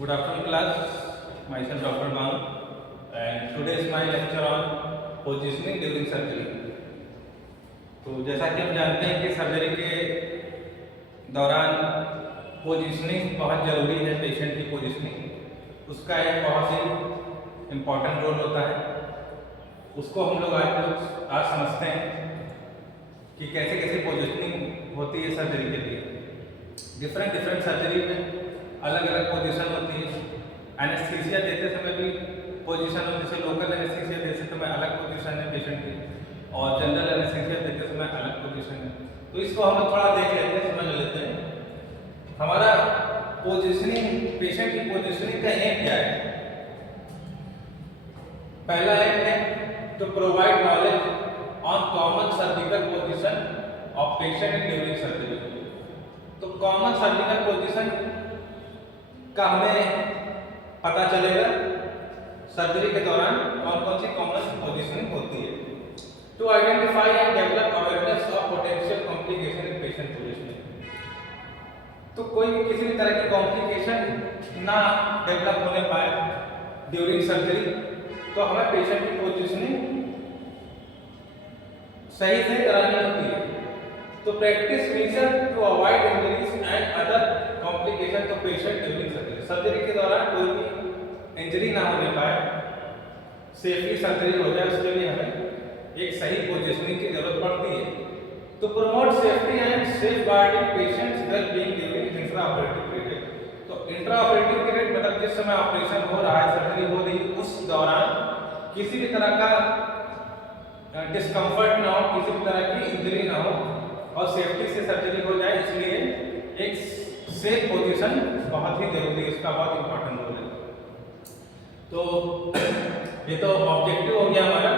Good afternoon, class. Myself Dr. Bang, and today is my lecture on positioning during surgery. तो जैसा कि हम जानते हैं कि सर्जरी के दौरान पोजीशनिंग बहुत ज़रूरी है। पेशेंट की पोजीशनिंग उसका एक बहुत ही इम्पॉर्टेंट रोल होता है। उसको हम लोग आज समझते हैं कि कैसे कैसे पोजीशनिंग होती है सर्जरी के लिए। डिफरेंट सर्जरी में अलग अलग पोजीशन होती है। एनेस्थीसिया देते समय भी पोजीशन होती है, जैसे लोकल एनेस्थीसिया देते समय अलग पोजीशन है पेशेंट की, और जनरल एनेस्थीसिया देते समय अलग पोजीशन है। तो इसको हम लोग थोड़ा देख लेते हैं, समझ लेते हैं। हमारा पोजीशनिंग, पेशेंट की पोजीशनिंग का एम क्या है? पहला एम है to provide knowledge on common surgical position of patient during surgery. तो कॉमन सर्जिकल पोजीशन का हमें पता चलेगा सर्जरी के दौरान कौन कौन सी कॉमन पोजीशनिंग होती है। To identify and develop awareness of potential complication in patient positioning. तो कोई किसी भी तरह की कॉम्प्लिकेशन ना डेवलप होने पाए ड्यूरिंग सर्जरी, तो हमें पेशेंट की पोजीशनिंग सही से करानी होती है। तो practice reason to avoid injuries and other complication to patient during surgery. Surgery के दौरान कोई भी इंजरी ना होने पाए, सेफली सर्जरी हो जाए, उसके लिए हमें एक सही पोजीशनिंग की जरूरत पड़ती है। तो promote safety and safeguarding patients well being during intraoperative period. तो इंट्रा ऑपरेटिव पीरियड मतलब जिस समय ऑपरेशन हो रहा है, सर्जरी हो रही है, उस दौरान किसी भी तरह का डिस्कम्फर्ट ना हो, किसी भी तरह की इंजरी ना हो और सेफ्टी से सर्जरी हो जाए, इसलिए एक सेफ पोजीशन बहुत ही जरूरी है, इसका बहुत इंपॉर्टेंट रोल है। तो ये तो ऑब्जेक्टिव हो गया हमारा।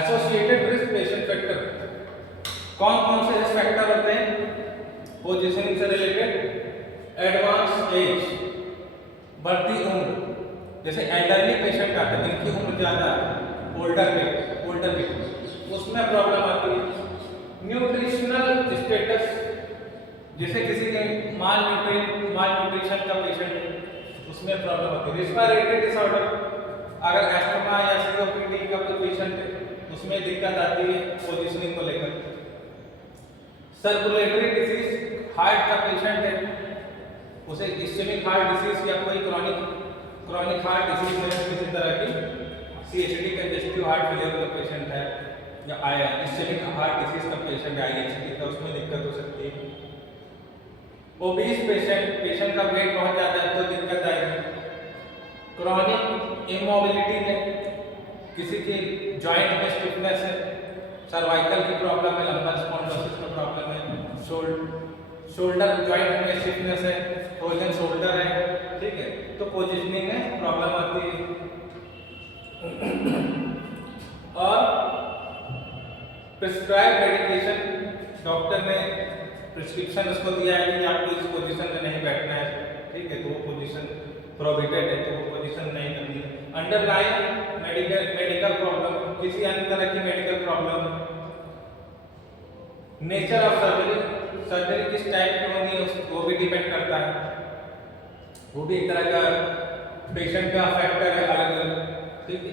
एसोसिएटेड रिस्क पेशेंट फैक्टर, कौन कौन से रिस्क फैक्टर होते हैं पोजीशनिंग से रिलेटेड? एडवांस एज, बढ़ती उम्र, जैसे एल्डरली पेशेंट आते हैं जिनकी उम्र ज़्यादा, ओल्डर के उसमें प्रॉब्लम आती है। न्यूट्रिशनल स्टेटस, जैसे किसी के माल न्यूट्रिशन का पेशेंट है, उसमें प्रॉब्लम होती है। रिस्पिरेटरी डिसऑर्डर, अगर एस्थमा या सीओपीडी का कोई पेशेंट है, उसमें दिक्कत आती है पोजीशनिंग को लेकर। सर्कुलेटरी डिसीज, हार्ट का पेशेंट है, उसे इस्केमिक हार्ट डिसीज या कोई क्रॉनिक हार्ट डिसीज है, किसी तरह की सीएचडी कंजेस्टिव हार्ट फेलियर का पेशेंट है, या इस्केमिक हार्ट डिसीज का पेशेंट है, आईएचडी का, उसमें दिक्कत हो सकती है। ओबीस पेशेंट का वेट बहुत ज़्यादा है तो दिक्कत आएगी। क्रॉनिक इमोबिलिटी है, किसी की जॉइंट में स्टिफनेस है, सर्वाइकल की प्रॉब्लम है, लंबर स्पॉन्डिलोसिस का प्रॉब्लम है, शोल्डर जॉइंट में स्टिफनेस है, फ्रोजन शोल्डर है, ठीक है, तो पोजीशनिंग में प्रॉब्लम आती है। और प्रिस्क्राइब मेडिकेशन, डॉक्टर ने प्रिस्क्रिप्शन उसको दिया है कि आपको इस पोजीशन में नहीं बैठना है, ठीक है, तो वो पोजीशन प्रोहिबिटेड है, तो वो पोजीशन नहीं करनी है। अंडरलाइन मेडिकल प्रॉब्लम, किसी अन्य तरह की medical problem. Nature of surgery किस टाइप की होनी है वो भी डिपेंड करता है, वो भी एक तरह का पेशेंट का फैक्टर है,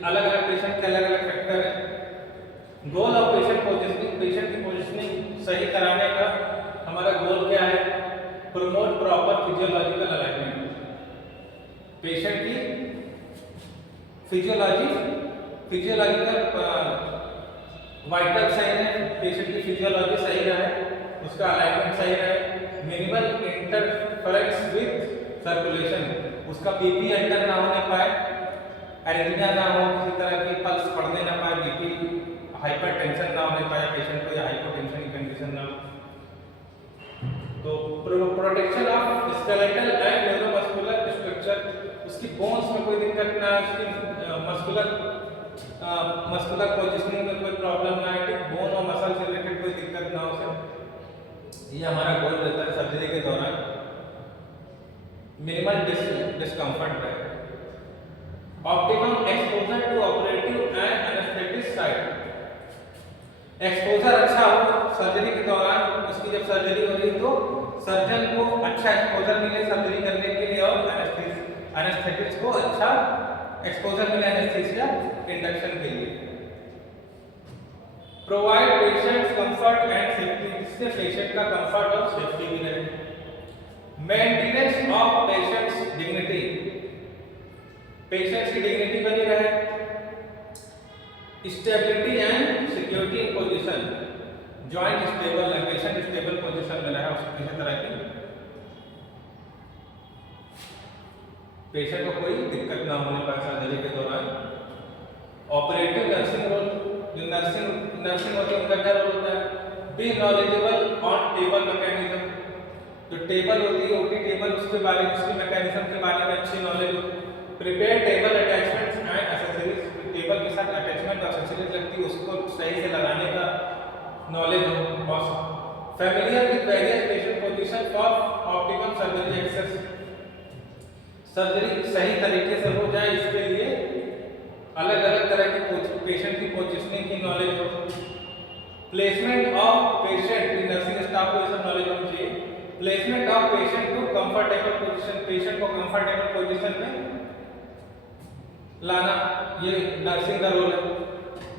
अलग अलग पेशेंट के अलग अलग फैक्टर है। Goal of patient positioning, patient की पोजीशनिंग सही कराने का हमारा गोल क्या है? Promote proper physiological alignment, patient की फिजियोलॉजिकल वाइटल सही है, पेशेंट की फिजियोलॉजी सही रहे, उसका अलाइनमेंट सही रहे, मिनिमल इंटरफेरेंस विद सर्कुलेशन, उसका बीपी एंटर ना होने पाए, एरिथमिया ना हो, किसी तरह की पल्स पढ़ने ना पाए, बीपी हाइपरटेंशन ना होने पाए पेशेंट को, या हाइपोटेंशन की कंडीशन ना हो। तो protection of skeletal and neuromuscular structure, उसकी बोन्स में कोई दिक्कत ना है, उसकी मस्कुलर पोजीशनिंग में कोई प्रॉब्लम ना है, बोन और मसल से रिलेटेड कोई दिक्कत ना हो सके, ये हमारा गोल रहता है सर्जरी के दौरान। मिनिमल डिस्कम्फर्ट है। Optimum exposure to operative and anaesthetic site, exposure अच्छा हो सर्जरी के दौरान, उसकी जब सर्जरी हो रही तो सर्जन को अच्छा एक्सपोजर मिले सर्जरी करने के लिए और एनेस्थेटिक्स को अच्छा एक्सपोजर मिले एनेस्थीसिया इंडक्शन के लिए। Provide patients comfort and safety, इससे पेशेंट का कंफर्ट और सेफ्टी भी रहे। Maintenance of patients dignity, patients की डिग्निटी बनी रहे। Stability and security in position, joint stable है, पेशेंट स्टेबल पोजीशन में रहे, किसी तरह की पेशेंट को कोई दिक्कत ना होने पाए सर्जरी के दौरान। ऑपरेटिव नर्सिंग रोल, जो नर्सिंग होती है उनका क्या रोल होता है? Be knowledgeable on table mechanism, जो टेबल होती है ओटी टेबल, उसके बारे में उसके मैकेनिज्म के बारे में अच्छी नॉलेज हो। Prepare table attachments and accessories, table के साथ अटैचमेंट और एक्सेसरीज लगती है उसको सही से लगाने का नॉलेज हो। और familiar with various patient position for optimum surgery access, surgery सही तरीके से हो जाए इसके लिए अलग अलग तरह की पेशेंट की पोजीशनिंग की नॉलेज हो। Placement of patient, nursing staff को ये सब नॉलेज होनी चाहिए। Placement of patient to comfortable position, patient को कंफर्टेबल पोजीशन में लाना, ये नर्सिंग का रोल है,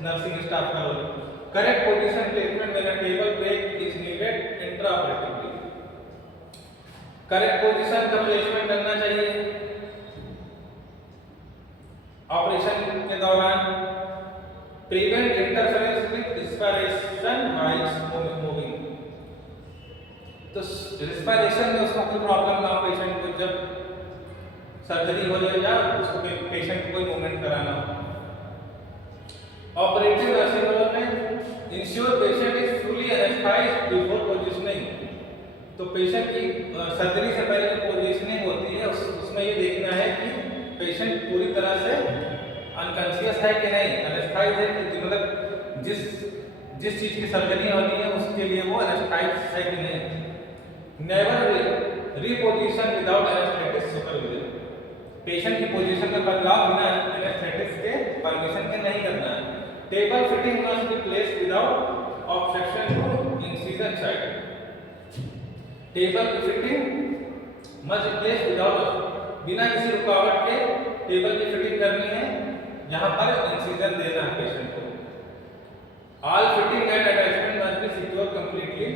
नर्सिंग स्टाफ का रोल है। Correct position placement when a table break is needed intraoperatively, correct position का प्लेसमेंट करना चाहिए ऑपरेशन के दौरान। Prevent interference with respiration while moving, तो रिस्पिरेशन में उसको कोई प्रॉब्लम ना हो पेशेंट को जब सर्जरी हो जाए या उसको पेशेंट को कोई मूवमेंट कराना हो। ऑपरेटिव नर्सिंग रोल में ensure patient is fully anaesthetized before positioning, तो पेशेंट की सर्जरी से पहले जो पोजीशनिंग होती है उसमें ये देखना है कि पेशेंट पूरी तरह से अनकॉन्शियस है कि नहीं, एनेस्थाइज है कि मतलब जिस चीज की सर्जरी होनी है उसके लिए वो एनेस्थाइज है कि नहीं। Never reposition without anaesthetic supervision, patient की पोजीशन में बदलाव बिना एनेस्थेटिक्स के परमिशन के नहीं करना है। Table fitting must be placed without obstruction to incision site, table की fitting must be placed without, बिना किसी रुकावट के टेबल की फिटिंग करनी है जहां पर इंसिजन देना है पेशेंट को। All fitting and attachment must be secure completely,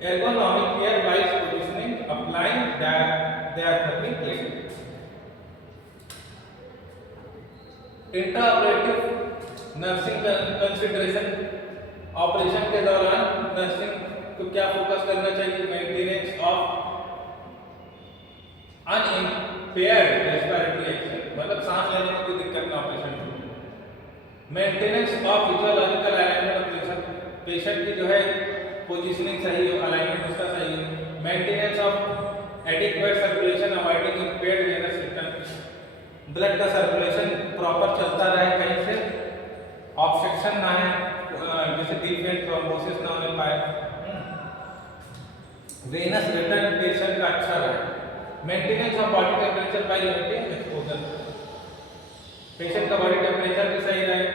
ergonomic care wise positioning, applying diathermy placement। Intraoperative nursing consideration, operation के दौरान नर्सिंग को क्या फोकस करना चाहिए? मेंटेनेंस ऑफ अनइम्पेयर्ड रेस्पिरेटरी एक्शन, मतलब सांस लेने में कोई दिक्कत ना ऑपरेशन को। Maintenance of physiological alignment of patient, patient की जो है पोजीशनिंग सही हो, अलाइनमेंट उसका सही हो। Maintenance of adequate circulation avoiding impaired venous system, blood का सर्कुलेशन प्रॉपर चलता रहे, कहीं से ऑब्स्ट्रक्शन ना है, जैसे डीप वेन थ्रोम्बोसिस ना होने पाए, वेनस रिटर्न पेशेंट का अच्छा रहे। Maintenance of body temperature by limiting exposure, patient का बॉडी टेम्परेचर भी सही रहे।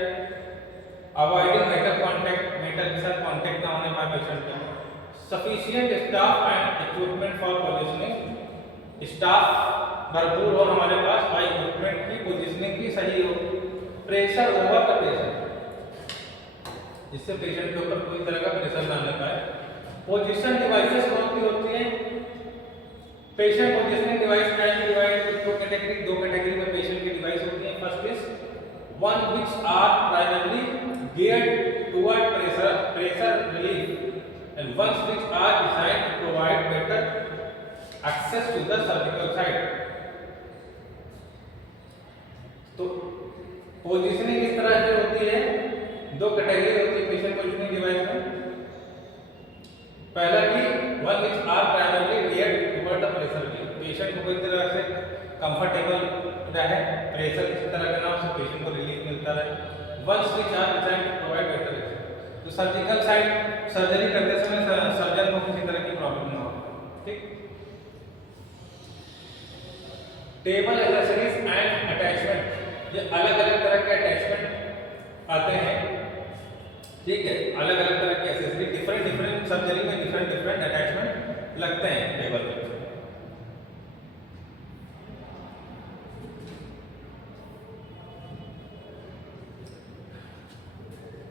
अवॉइडिंग मेटल कांटेक्ट, मेटल के साथ कांटेक्ट ना होने पाए पेशेंट का। Sufficient staff and equipment for positioning, staff भरपूर हो हमारे पास, और इक्विपमेंट की पोजीशनिंग भी सही हो। प्रेशर ओवर द पेशेंट, जिससे पेशेंट के ऊपर कोई तरह का प्रेशर ना आने पाए। पोजीशन डिवाइसेस कौन सी होती हैं? Patient positioning device can be divided दो कैटेगरी में पेशेंट की डिवाइस होती है। First is one which are primarily geared toward pressure relief and ones which are designed to provide better access to the cervical side। तो positioning इस तरह से होती है, दो कैटेगरी होती है पेशेंट पोजीशनिंग डिवाइस में। पहला कि one which are primarily geared toward the pressure relief, patient को कोई तरह से कंफर्टेबल रहे, प्रेशर किसी तरह का ना हो, पेशेंट को रिलीफ मिलता रहे। Ones which are designed to provide better access, तो सर्जिकल साइड सर्जरी करते समय सर्जन को किसी तरह की प्रॉब्लम ना हो। ठीक, टेबल एक्सेसरीज एंड अटैचमेंट, ये अलग अलग तरह के अटैचमेंट आते हैं। ठीक है, अलग अलग तरह की एक्सेसरी डिफरेंट डिफरेंट सर्जरी में डिफरेंट डिफरेंट अटैचमेंट लगते हैं टेबल पे।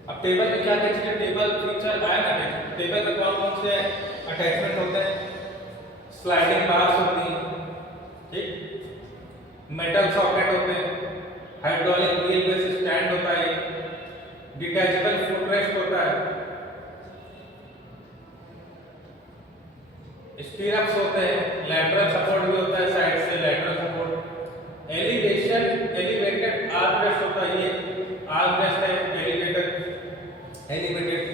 अब टेबल में क्या देखेंगे, टेबल फीचर आया ना, टेबल में कौन कौन से अटैचमेंट होते हैं, स्लाइडिंग बार्स होती हैं, ठीक, मेटल सॉकेट होते हैं, हाइड्रोलिक व्हील बेस स्टैंड होता है, डिटैचेबल फुटरेस्ट होता है, स्टीयरअप्स होते हैं, लैटरल सपोर्ट भी होता है, साइड से lateral support, elevated arm rest होता है, ये आर्म रेस्ट है, एलिवेटेड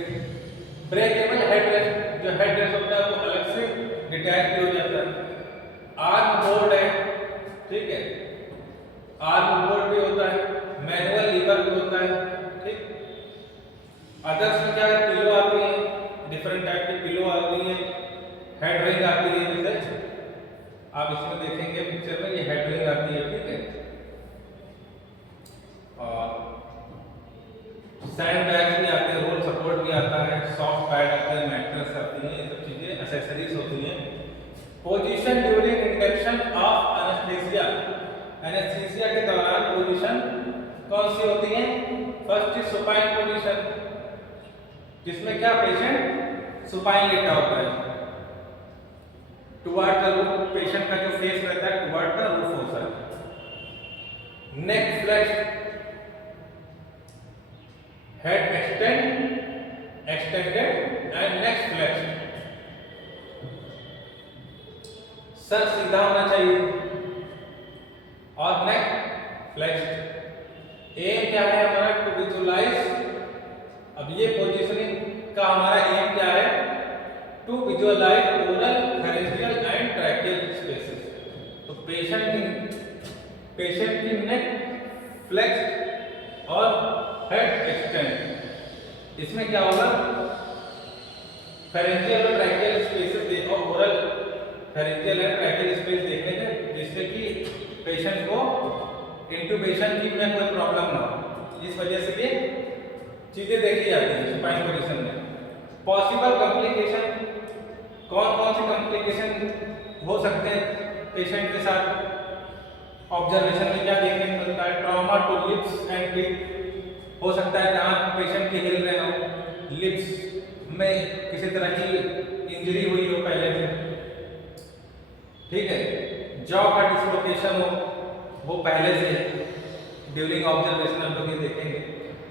ब्रेकेबल हेडरेस्ट, जो हेडरेस्ट होता है वो अलग से डिटैच भी हो जाता है, आर्म बोर्ड है, ठीक है, आर्म बोर्ड भी होता है, मैनुअल लीवर भी होता है, ठीक। अदर्स में क्या है, पिलो आती है, डिफरेंट टाइप की पिलो आती है, हेड रिंग आती है, जैसे आप इसमें देखेंगे पिक्चर में, ये हेड रिंग आती है, ठीक है, और सैंड बैग्स भी आते हैं, रोल सपोर्ट भी आता है, सॉफ्ट पैड आते हैं, मैट्रेस आती है, ये सब चीजें एक्सेसरीज होती हैं। Position during induction of anaesthesia, anaesthesia के दौरान पोजीशन कौन सी होती है, फर्स्ट इज सुपाइन पोजीशन, जिसमें क्या पेशेंट सुपाइन लेटा होता है, टुवर्ड द रूफ, पेशेंट का जो फेस रहता है टुवर्ड द रूफ होता है, neck flexed, head extended and neck flexed, सर सीधा होना चाहिए और नेक फ्लेक्स्ड। एम क्या है हमारा, टू विजुअलाइज, अब ये पोजीशनिंग का हमारा एम क्या है, to visualise oral pharyngeal and tracheal spaces. तो पेशेंट की नेक फ्लेक्स्ड और हेड एक्सटेंड, इसमें क्या होगा, फेरेंजियल और ट्रैकियल स्पेसेस देखो, oral pharyngeal and tracheal space देखने के, जिससे कि पेशेंट को इंट्यूबेशन की में कोई प्रॉब्लम ना हो, इस वजह से ये चीजें देखी जाती हैं सुपाइन पोजीशन में। पॉसिबल कॉम्प्लिकेशन, कौन कौन से कॉम्प्लिकेशन हो सकते हैं पेशेंट के साथ, ऑब्जर्वेशन में क्या देखने को मिलता है, trauma to lips and teeth, हो सकता है दांत पेशेंट के हिल रहे हो, लिप्स में किसी तरह की इंजरी हुई हो पहले से, ठीक है, जॉ का डिसलोकेशन हो वो पहले से ड्यूरिंग ऑब्जर्वेशन हम लोग ये देखेंगे,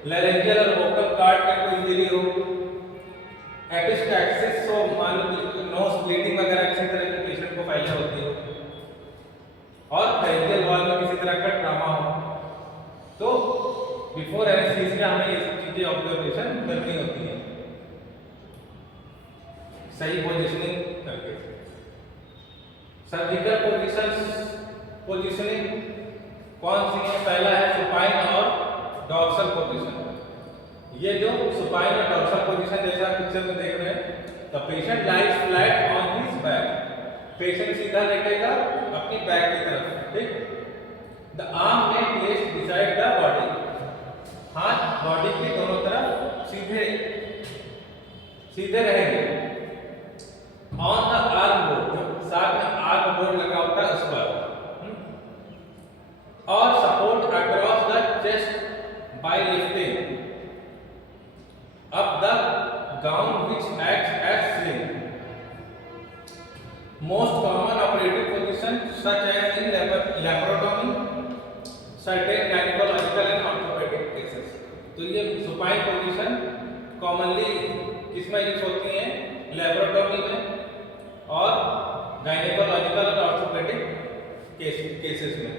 लैरिंजियल और वोकल कार्ड में कोई इंजरी हो, एपिस्टैक्सिस हो, मान लो नोज ब्लीडिंग वगैरह किसी तरह की पेशेंट को पहले होती हो, और फेरेंजियल वॉल में किसी तरह का ट्रॉमा हो, तो बिफोर एनेस्थीसिया हमें ये सब चीजें ऑब्जर्वेशन करनी होती है, सही पोजीशनिंग करके। सर्जिकल पोजीशनिंग कौन सी है, पहला है सुपाइन और डॉर्सल पोजीशन। ये जो सुपाइन और डॉर्सल पोजीशन जैसा पिक्चर में देख रहे हैं, the patient lies flat on his back, patient सीधा लेटेगा अपनी बैक की तरफ, ठीक। द आर्म में प्लेस्ड बिसाइड द बॉडी, हाथ बॉडी के दोनों तरफ सीधे सीधे रहेंगे, ऑन द आर्म बोर्ड, साथ में आर्म बोर्ड लगा होता है उस पर, और support across the chest by lifting up the gown which acts as sling. Most common operative position such as in laparotomy, certain gynaecological and orthopaedic cases. तो ये सुपाइन पोजीशन कॉमनली किसमें use होती है, लैप्रोटोमी में और gynaecological और orthopaedic cases में।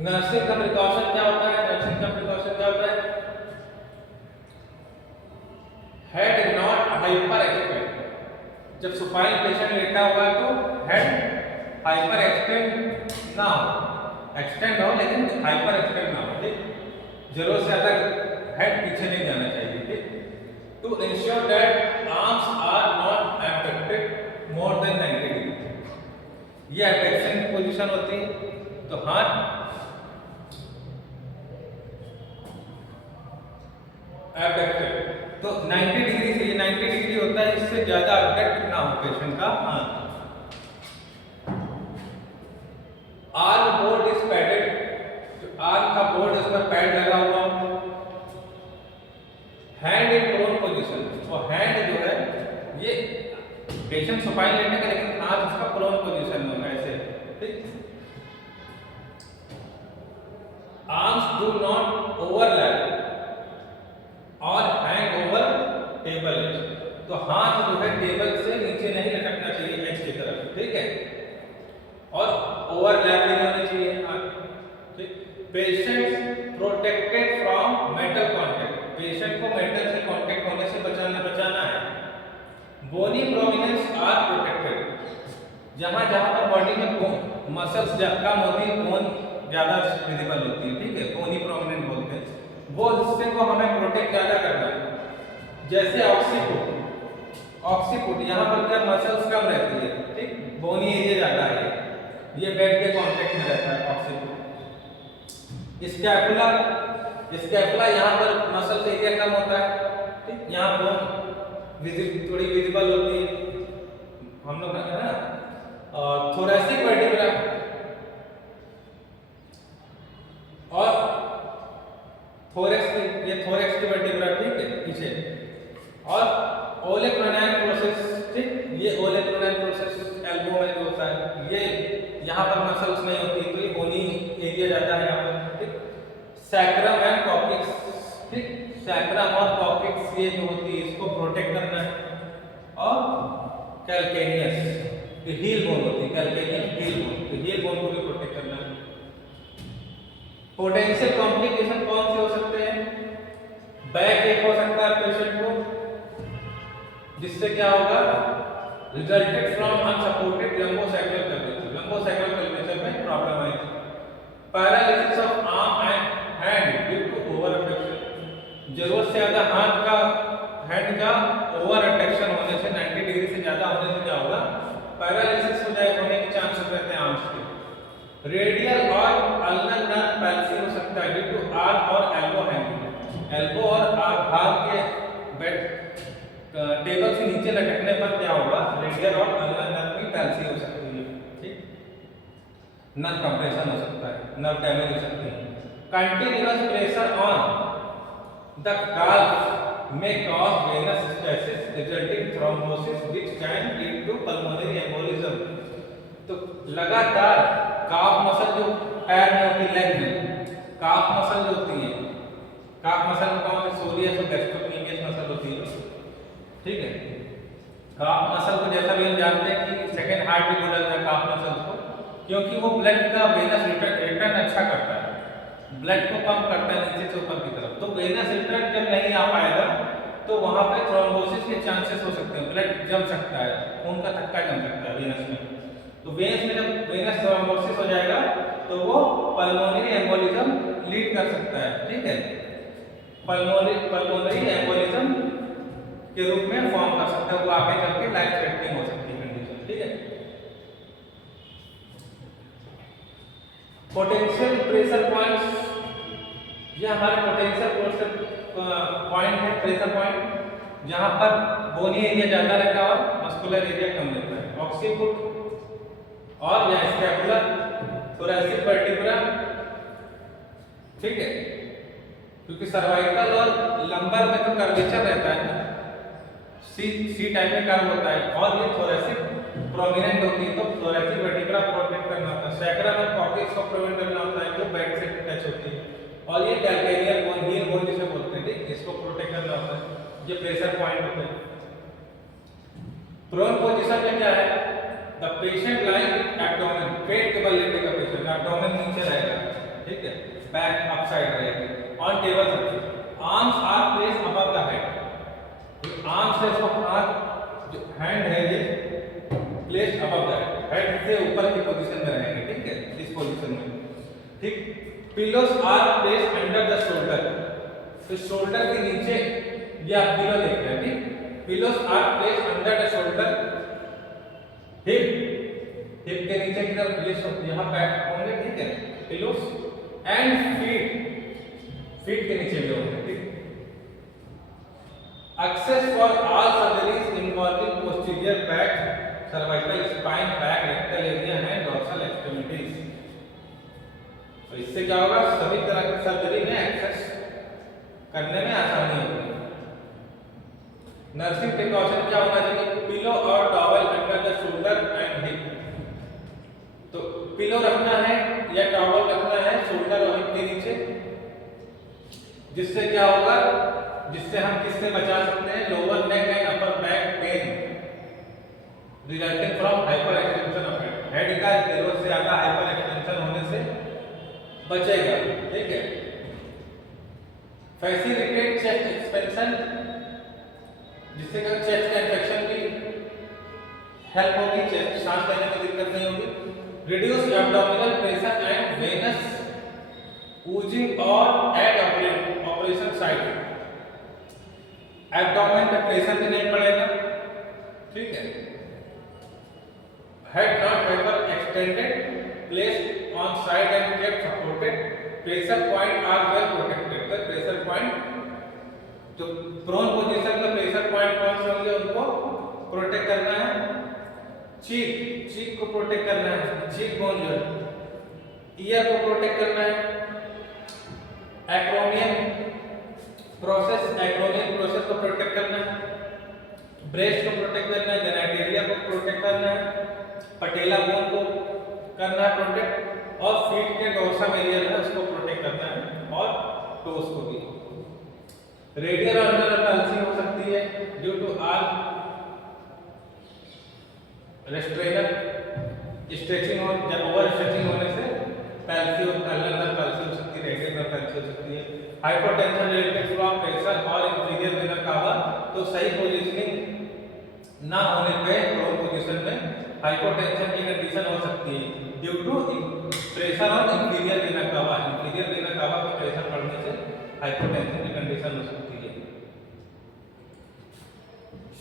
Nursing का प्रिकॉशन क्या होता है, नर्सिंग का प्रिकॉशन क्या होता है, हेड नॉट हाइपर एक्सटेंड, जब सुपाइन पेशेंट लेटा हुआ है तो हेड हाइपर एक्सटेंड ना हो, एक्सटेंड हो लेकिन हाइपर एक्सटेंड ना हो, ठीक, जरूरत से ज्यादा हेड पीछे नहीं जाना चाहिए, ठीक। To ensure that arms are not abducted more than 90 degree, ये एबडक्शन पोजीशन होती है, तो हाथ 90 डिग्री होता है, इससे ज्यादा अबडक्ट ना हो पेशेंट का हाथ। आर्म बोर्ड इज पैडेड, जो आर्म का बोर्ड है उसमें पैड लगा हुआ हो। हैंड इन प्रोन पोजीशन, और हैंड जो है ये पेशेंट सुपाइन लेने का, लेकिन हाथ उसका प्रोन पोजीशन में होगा ऐसे, ठीक। आर्म्स डू नॉट ओवरलैप और हैंड ओवर टेबल, तो हाथ जो है टेबल से नीचे नहीं लटकना चाहिए एज की तरफ, ठीक है, और ओवरलैप नहीं होना चाहिए हाथ, ठीक। Patient protected from metal contact, patient को मेटल से कांटेक्ट होने से बचाना है। बोनी प्रोमिनेंस आर प्रोटेक्टेड, जहां जहां पर बॉडी में मसल्स कम होती है, बोन ज्यादा विजिबल होती है, ठीक है, बोनी प्रोमिनेंट बोलते हैं, वो हिस्से को हमें प्रोटेक्ट ज्यादा करना है। जैसे ऑक्सीपुट यहाँ पर क्या मसल्स कम रहती है, ठीक, बोनी एरिया ज्यादा है, ये बेड के कांटेक्ट में रहता है ऑक्सीपुट। स्कैपुला यहाँ पर मसल्स एरिया कम होता है, ठीक, यहाँ बोन थोड़ी विजिबल होती है, हम लोग है ना। और थोरैसिक वर्टिब्रा और थोरैक्स, ये थोरैक्स की वर्टिब्रा, ठीक है, पीछे, और ओलेप्रोनाइन प्रोसेस, ठीक, ये ओलेप्रोनाइन प्रोसेस एल्बो में होता है, ये यहाँ पर मसल्स नहीं होती, तो ये बोनी एरिया ज्यादा है यहाँ पर, ठीक। सैक्रम एंड कॉक्सिक्स, ठीक, सैक्रम और कॉक्सिक्स ये जो होती है इसको प्रोटेक्ट करना है। और कैल्केनियस, ये हील बोन होती है, कैल्केनियस हील बोन, तो हील बोन को भी प्रोटेक्ट करना है। पोटेंशियल कॉम्प्लिकेशन कौन से हो सकते हैं? बैक एक हो सकता है पेशेंट को, जिससे क्या होगा, resulted from unsupported lumbosacral curvature, lumbosacral curvature में प्रॉब्लम आएगी। Paralysis of arm and hand due to over attention, जरूरत से ज्यादा हाथ का हैंड का ओवर अटेंशन होने से, 90 डिग्री से ज्यादा होने से क्या होगा, पैरालिसिस हो जाए, होने के चांसेस रहते हैं आर्म्स के। रेडियल और अल्नर नर्व पैल्सी हो सकता है ड्यू टू आर्म और एल्बो हैंगिंग, एल्बो और हाथ के बेड टेबल से नीचे लटकने पर क्या होगा, रेडियल और अल्नर नर्व की पैल्सी हो सकती है, ठीक, नर्व कंप्रेशन हो सकता है, नर्व डैमेज हो सकती है। Continuous pressure on the काल्फ may cause venous stasis resulting thrombosis which can lead to pulmonary embolism, तो लगातार काफ मसल जो पैर में होती है, लेग में काफ मसल जो होती है, काफ मसल में कौन सी, सोलियस और गैस्ट्रोक्लेमियस मसल होती है, ठीक है। काफ मसल को जैसा भी हम जानते हैं कि सेकंड हार्ट भी बोला जाता है काफ मसल को, क्योंकि वो ब्लड का वेनस रिटर्न अच्छा करता है, ब्लड को पंप करता है नीचे से ऊपर की तरफ, तो वेनस रिटर्न जब नहीं आ पाएगा तो वहां पे थ्रोम्बोसिस के चांसेस हो सकते हैं, ब्लड जम सकता है, खून का थक्का जम सकता है वेनस में, तो वेनस में जब वेनस थ्रोम्बोसिस हो जाएगा तो वो पल्मोनरी एम्बोलिज्म लीड कर सकता है, ठीक है, पल्मोनरी एम्बोलिज्म के रूप में फॉर्म कर सकता है, वो आगे चल के लाइफ थ्रेटनिंग हो सकती है कंडीशन, ठीक है। पोटेंशियल प्रेशर पॉइंट्स, ये हमारे पोटेंशियल प्रेशर पॉइंट है, प्रेशर पॉइंट, जहां पर बोनी एरिया ज्यादा रहता है और मस्कुलर एरिया कम रहता है। ऑक्सीपुट और या स्कैपुलर, थोरैसिक वर्टिब्रा, ठीक है, क्योंकि सर्वाइकल और लंबर में तो कर्वेचर रहता है, सी टाइप में कर्व होता है, और ये थोरैसिक प्रोमिनेंट होती है, तो थोरैसिक वर्टिब्रा प्रोटेक्ट करना होता है, सैक्रम और कॉक्सिक्स को प्रिवेंट करना होता है जो बेड से टच होती है, और ये कैल्केनियल बोन, हील बोन जिसे बोलते हैं, ठीक, इसको प्रोटेक्ट करना होता है, ये प्रेशर पॉइंट होते हैं। प्रोन पोजीशन में क्या है, द पेशेंट लाइंग एब्डोमेन, पेट के बल लेटे का पेशेंट, एब्डोमेन नीचे रहेगा, ठीक है, बैक अप साइड रहेगी, on table surface, arms are placed above the head, arms है इसको, हाथ जो हैंड है ये प्लेस्ड अबव द हेड से ऊपर की पोजीशन में रहेंगे, ठीक है, इस पोजीशन में, ठीक। Pillows are placed under the shoulder, तो शोल्डर के नीचे ये आप पिलो देख रहे हैं, ठीक, pillows are placed under the shoulder, hip के नीचे की तरफ प्लेस होती है, यहाँ बैक होंगे, ठीक है, पिलोस एंड फीट के नीचे भी होंगे, ठीक। Access for all surgeries involving posterior back, cervical spine, back, rectal area and dorsal extremities. तो इससे क्या होगा, सभी तरह की सर्जरी में एक्सेस करने में आसानी होगी। नर्सिंग प्रिकॉशन क्या होना चाहिए, पिलो और towel under the shoulder and hip. तो पिलो रखना है या टॉवल रखना है शोल्डर और हिप के नीचे, जिससे क्या होगा, जिससे हम किससे बचा सकते हैं, lower neck and upper back pain resulting from hyper extension of head. Head का जरूरत से ज्यादा हाइपर एक्सटेंशन होने से बचेगा, ठीक है। फैसिलिटेट चेस्ट एक्सपेंशन, जिससे कि चेस्ट का इन्फेक्शन की हेल्प होगी, चेस्ट सांस लेने में दिक्कत नहीं होगी। Reduce abdominal pressure and venous oozing or at operation site. Abdomen पे प्रेशर भी नहीं पड़ेगा, ठीक है। Head not hyperextended, placed on side and kept supported, pressure point are well protected. तो प्रेशर पॉइंट, जो प्रोन पोजीशन में pressure point कौन से होंगे उनको प्रोटेक्ट करना है। चीक को प्रोटेक्ट करना है, चीक बोन जो है, ईयर को प्रोटेक्ट करना है। एक्रोमियन प्रोसेस को प्रोटेक्ट करना है। ब्रेस्ट को प्रोटेक्ट करना है, जेनेटेरिया को प्रोटेक्ट करना है, पटेला बोन को करना है प्रोटेक्ट, और फीट के डोर्सम एरिया है उसको प्रोटेक्ट करना है, और टोस को भी। रेडियल और अल्नर पल्सी हो सकती है ड्यू टू आल रेस्ट्रेनर स्ट्रेचिंग और जब ओवर स्ट्रेचिंग होने से पैल्सी और अल्नर पल्सी हो सकती है, रेडियल और पल्सी हो सकती है। हाइपोटेंशन रिलेटेड फ्रॉम प्रेशर और इंफीरियर वेनर कावा, तो सही पोजीशनिंग ना होने पे प्रोन पोजीशन में हाइपोटेंशन की कंडीशन हो सकती है ड्यू टू प्रेशर और इंफीरियर वेनर कावा। इंफीरियर वेनर कावा पर प्रेशर पड़ने से हाइपोटेंशन की कंडीशन हो सकती है।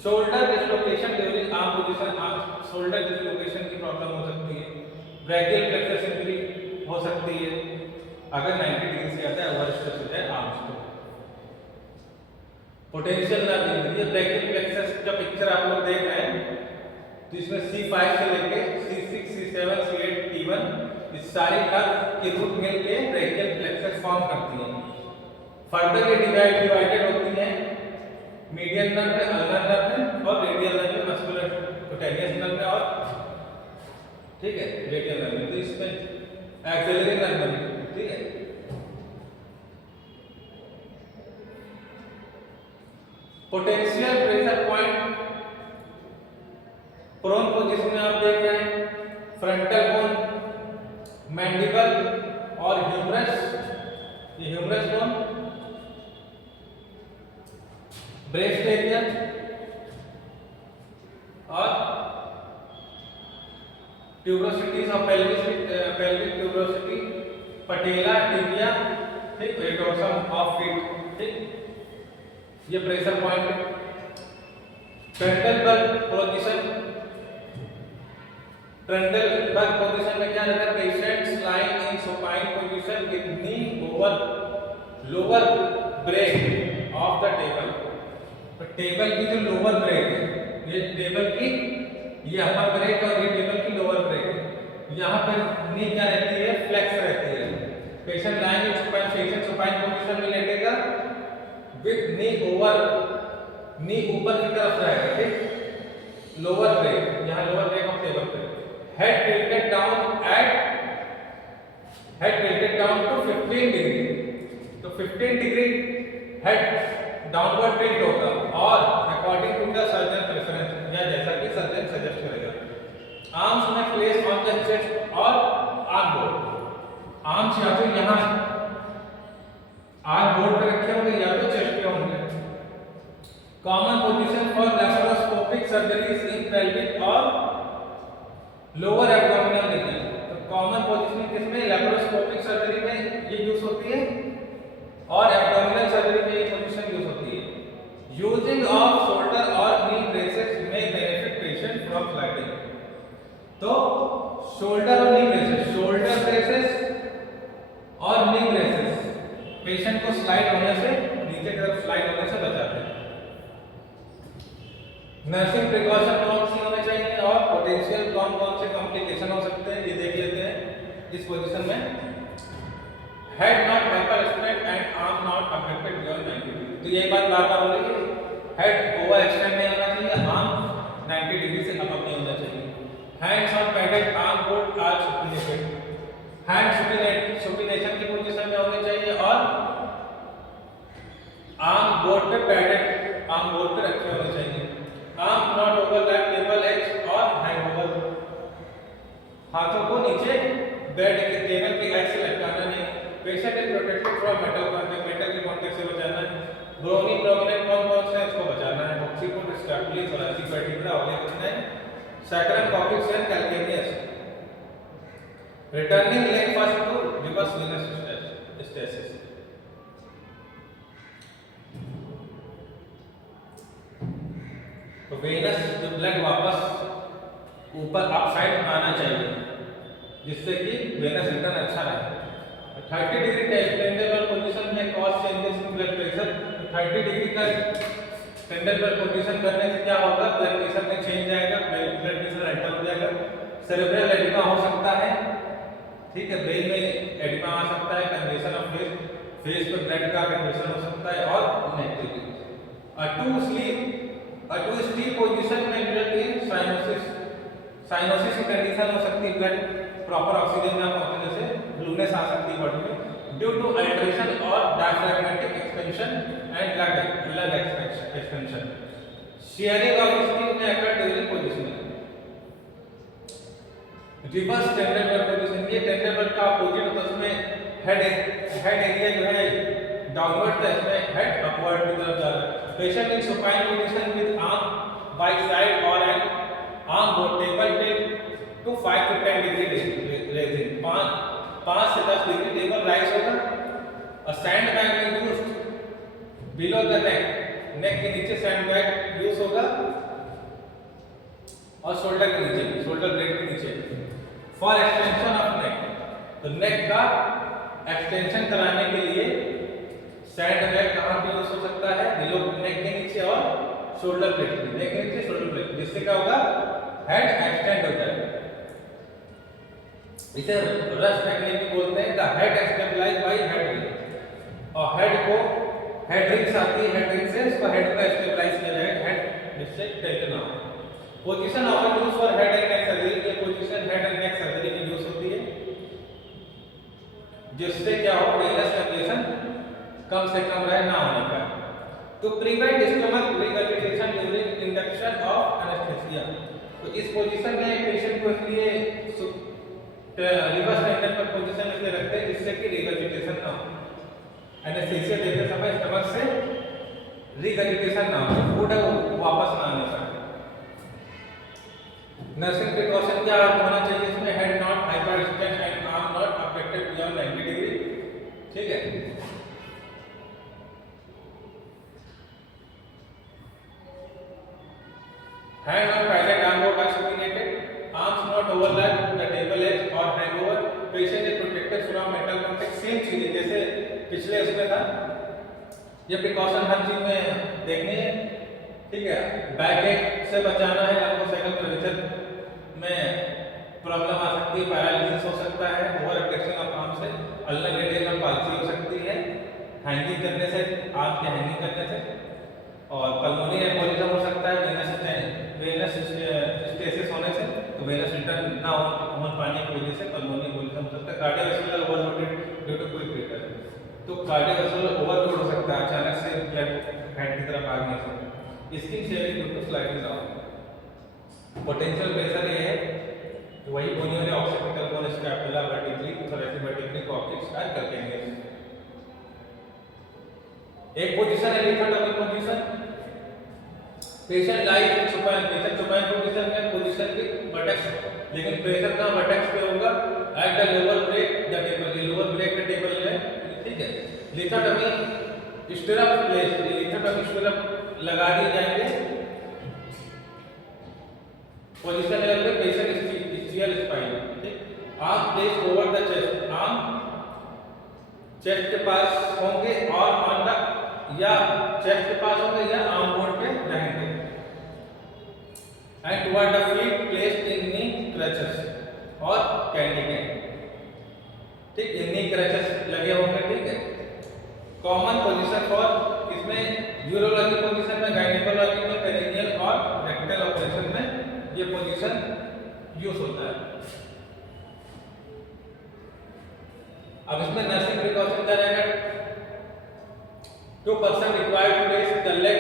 Shoulder dislocation during arm position, shoulder dislocation की प्रॉब्लम हो सकती है। ब्रैकियल प्लेक्सस इंजरी हो सकती है अगर 90 डिग्री से ज्यादा ओवर स्ट्रेच हो जाए आर्म्स को। Potential nerve injury, brachial plexus का पिक्चर आप लोग देख रहे हैं, तो इसमें C5 से लेके C6, C7, C8, T1 इस सारी नर्व की रूट मिलके ब्रैकियल प्लेक्सस फॉर्म करती हैं। फर्दर ये डिवाइडेड होती हैं मीडियन नर्व में, अल्नर नर्व में, और रेडियल नर्व में, मस्कुलर कुटेनियस नर्व में, और ठीक है रेडियल नर्व में। तो इसमें एक्सिलरी नर्व में, ठीक है। Potential pressure point prone position में आप देख रहे हैं, फ्रंटल बोन, मैंडिबल और ह्यूमरस, ये ह्यूमरस बोन, ब्रेस्ट एरिया और tuberosities of pelvic tuberosity, patella, tibia, ठीक, डोर्सम ऑफ फीट, ठीक, ये प्रेशर पॉइंट है। ट्रेंडलबर्ग पोजीशन, ट्रेंडलबर्ग पोजीशन में क्या रहता है, patients lying in supine position with knee over lower break of the table. तो टेबल की जो लोअर ब्रेक है, ये टेबल की, ये अपर ब्रेक और ये टेबल की लोअर ब्रेक है, यहाँ पर नी क्या रहती है, फ्लेक्स रहती है। Patient lying in supine, patient supine position में लेटेगा विद नी ओवर, नी ऊपर की तरफ रहेगा, ठीक, लोअर ब्रेक, यहाँ लोअर ब्रेक ऑफ टेबल पे। Head tilted down to 15 degree, तो 15 डिग्री हेड डाउनवर्ड टिल्ट होगा, और according to the surgeon preference, या जैसा कि सर्जन सजेस्ट करेगा। आर्म्स में place on the chest or arm board, arms या तो यहाँ आर्म बोर्ड पे रखे होंगे या तो चेस्ट पे होंगे। Common position for laparoscopic surgeries in pelvic और लोअर एब्डोमिनल रीजन। तो कॉमन पोजीशनिंग किसमें, लैप्रोस्कोपिक सर्जरी में ये यूज होती है, और एब्डोमिनल सर्जरी में ये पोजीशन यूज होती है। यूजिंग ऑफ शोल्डर और नी ब्रेसेस में बेनिफिट पेशेंट फ्रॉम स्लाइडिंग। तो शोल्डर और नी ब्रेसेस, शोल्डर ब्रेसेस और नी ब्रेसेस पेशेंट को स्लाइड होने से, नीचे की तरफ स्लाइड होने से बचाते हैं। नर्सिंग प्रिकॉशन कौन सी होने चाहिए और पोटेंशियल कौन कौन से कॉम्प्लिकेशन हो सकते हैं ये देख लेते हैं। इस पोजीशन में head not hyperextend and arm not affected beyond 90 degree. तो ये बात बार बार हो रही है, हेड ओवर एक्सटेंड नहीं होना चाहिए, आर्म 90 डिग्री से अप नहीं होना चाहिए। Hands on padded arm board are supinated, hand supination की पोजीशन में होने चाहिए और आर्म बोर्ड पे पैडेड आर्म बोर्ड पे रखे होने चाहिए। Arm not overlap table edge और हैंगओवर, हाथों को नीचे बेड के टेबल की एज से लटकाना नहीं। Patient is protected from metal contact, metal के कांटेक्ट से बचाना है। ब्रोनी प्रोमिनेंट कौन कौन से उसको बचाना है, ऑक्सीपोड स्टैबिलिस और ऐसी वर्टिब्रा वाले कितने हैं, sacrum cortex and calcaneus. Returning leg first to reverse venous stasis. तो वेनस जो ब्लड वापस ऊपर अप साइड आना चाहिए जिससे कि वेनस रिटर्न अच्छा रहे। 30 डिग्री टेंडेबल पोजीशन में cause changes in blood pressure. 30 degree का टेंडेबल पोजीशन करने से क्या होगा, ब्लड प्रेशर में चेंज आएगा, ब्लड प्रेशर एंटर हो जाएगा। सेरेब्रल एडिमा हो सकता है, ठीक है, ब्रेन में एडिमा आ सकता है, कंजेशन ऑफ फेस पे ब्लड का कंजेशन हो सकता है और नेक। टू स्लीप पोजीशन में रिजल्ट इन साइनोसिस, साइनोसिस की कंडीशन हो सकती है, ब्लड प्रॉपर ऑक्सीजन ना पहुंचने से ब्लूनेस आ सकती है बॉडी में ड्यू टू अल्ट्रेशन और diaphragmatic expansion and lung expansion. Shearing of skin में occur during positioning. Reverse Trendelenburg position, ये टेंडेबल का अपोजिट होता है, उसमें हेड एरिया जो है डाउनवर्ड है, इसमें हेड अपवर्ड की तरफ जा रहा है। Patient in supine position with arm by side और an arm both table tilt to 5 to 10 degree raising, 5 से 10 डिग्री टेबल राइज होगा। अ सैंड बैग में used below the neck, neck के नीचे सैंड बैग यूज होगा और shoulder के नीचे, शोल्डर ब्लेड के नीचे फॉर एक्सटेंशन ऑफ नेक। तो नेक का एक्सटेंशन कराने के लिए सैंड बैग कहां पे यूज हो सकता है, बिलो नेक के नीचे और शोल्डर ब्लेड के नेक के नीचे शोल्डर ब्लेड, जिससे क्या होगा, हेड एक्सटेंड हो जाएगा। इसे रश टेक्निक भी बोलते हैं। The head stabilise by head ring, और हेड को हेड रिंग्स आती है, हेड रिंग से इसको हेड को स्टेबलाइज किया जाएगा, हेड जिससे टेंशन ना हो। Position of use for head and neck surgery, ये position head and neck surgery में यूज होती है जिससे क्या हो, वेनस कंजेशन कम से कम रहे, ना होने पाए। To prevent stomach regurgitation during induction of anaesthesia. तो इस पोजीशन में पेशेंट को इसलिए रिवर्स टेंडेबल पोजीशन में रखते हैं जिससे कि रिगर्जिटेशन ना हो, एनेस्थीसिया देते समय स्टमक से रिगर्जिटेशन ना हो, फूड है वो वापस ना आने पाए। नर्सिंग प्रिकॉशन क्या होना चाहिए इसमें, head not hyperextend and arm not affected beyond 90 degree, ठीक है। Hand on padded arm board are supinated, arms not overlap the table edge और hangover. Patient is protected from metal contact, same चीज है जैसे पिछले उसमें था। ये प्रिकॉशन हर चीज में देखनी है, ठीक है। बैक एक से बचाना है, आपको सेकंड कर्वेचर में प्रॉब्लम आ सकती है, पैरालिसिस हो सकता है, ओवर एक्टेंशन ऑफ आर्म से अल्नर में पाल्सी हो सकती है, हैंगिंग करने से, आर्म के हैंगिंग करने से, और पल्मोनरी एम्बोलिज्म हो सकता है वेनस स्टेसिस होने से, तो वेनस रिटर्न ना हो पाने की वजह से पल्मोनरी एम्बोलिज्म हो सकता है। Cardiovascular overloaded due to quick return, तो कार्डियोवैस्कुलर ओवरलोड हो सकता है, अचानक से ब्लड हेड की तरफ भागने से। Skin shearing due to sliding down. Potential pressure ये है वही बोनियो ने occipital bone scapula vertebrae thoracic vertebrae cortex and calcaneus. एक पोजीशन है lithotomy position, patient lies in supine, patient supine position में पोजीशन की वर्टेक्स, लेकिन प्रेशर का वर्टेक्स पे होगा at the lower break the table, lower break के table में, ठीक है। Lithotomy stirrup place, lithotomy stirrup लगा दिए जाएंगे पोजीशन लेवल पे, पेशेंट स्टीयल स्पाइन, ठीक। Arm place over the chest, arm chest के पास होंगे और ऑन द, या चेस्ट के पास होंगे या आर्म बोर्ड पे रहेंगे। and toward the feet placed in knee crutches और कैंडी कैन, ठीक, नी क्रचेस लगे होंगे, ठीक है। कॉमन पोजीशन फॉर, इसमें यूरोलॉजी पोजीशन में, गायनेकोलॉजी में, पेरिनियल और रेक्टल ऑपरेशन में ये पोजीशन यूज होता है। अब इसमें नर्सिंग प्रिकॉशन क्या रहेगा? 2% required to raise the leg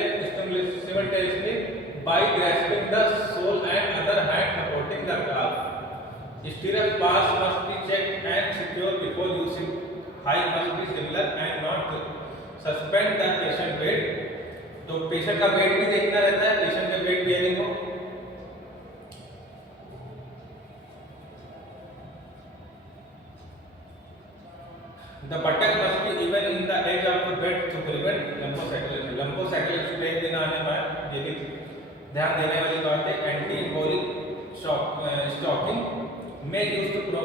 simultaneously by grasping the sole and other hand supporting the calf. Stirrup bars must be checked and secure before using. Height must be similar and not suspend the patient weight. तो patient का wait भी देखना रहता है, patient का weight bearing हो। The buttock must be even in the edge of the bed to prevent lumbosacral. Lumbosacral strain भी ना आने पाए, ये भी ध्यान देने वाली बात है। Anti-embolic stocking may use to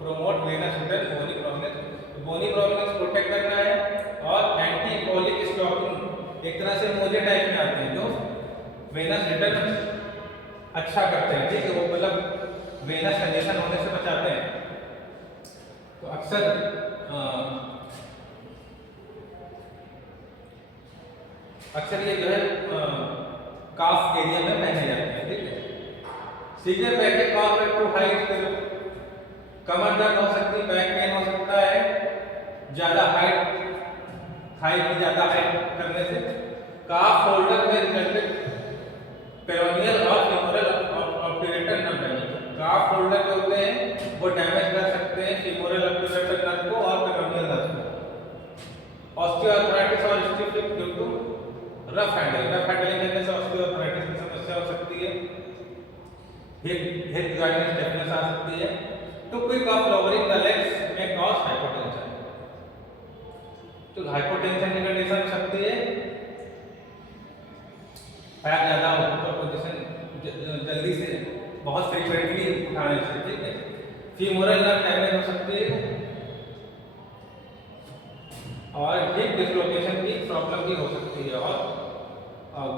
promote venous return, bony prominence. bony prominence protect करना है, और anti-embolic stocking एक तरह से मोजे टाइप में आते हैं जो वेनस रिटर्न अच्छा करते हैं, ठीक है, वो मतलब वेनस कंजेशन होने से बचाते हैं। तो अक्सर ये जो है काफ एरिया में पहने जाते हैं, ठीक है। Severe back calf to height, कमर दर्द हो सकती है, बैक पेन हो सकता है, ज्यादा हाइट, थाई की ज्यादा हाइट करने से। काफ होल्डर में रिजल्टेड पेरोनियल और फीमोरल ऑब्टूरेटर नर्व डैमेज। काफ होल्डर जो होते हैं वो डैमेज कर सकते हैं फीमोरल ऑब्टूरेटर नर्व को और पेरोनियल नर्व को। ऑस्टियोआर्थराइटिस और stiff hip due to rough handling करने से ऑस्टियोआर्थराइटिस की समस्या हो सकती है। हिप जॉइंट स्टिफनेस आ सकती है। Too quick of lowering the legs may cause hypotension, तो हाइपोटेंशन की कंडीशन हो सकती है, पैर ज्यादा ऊपर पोजीशन जल्दी से बहुत फ्रीक्वेंटली उठाने से, ठीक है। फीमोरल नर्व डैमेज हो सकती है, और हिप डिस्लोकेशन की प्रॉब्लम भी हो सकती है, और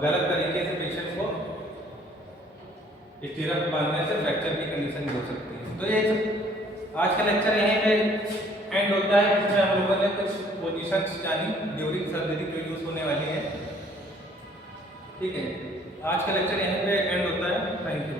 गलत तरीके से पेशेंट को स्टीरअप बांधने से फ्रैक्चर की कंडीशन भी हो सकती है। तो ये आज का लेक्चर यहीं पे एंड होता है, जिसमें हम लोगों ने कुछ पोजीशंस जानी ड्यूरिंग सर्जरी जो यूज होने वाली है, ठीक है। आज का लेक्चर यहीं पे एंड होता है। Thank you.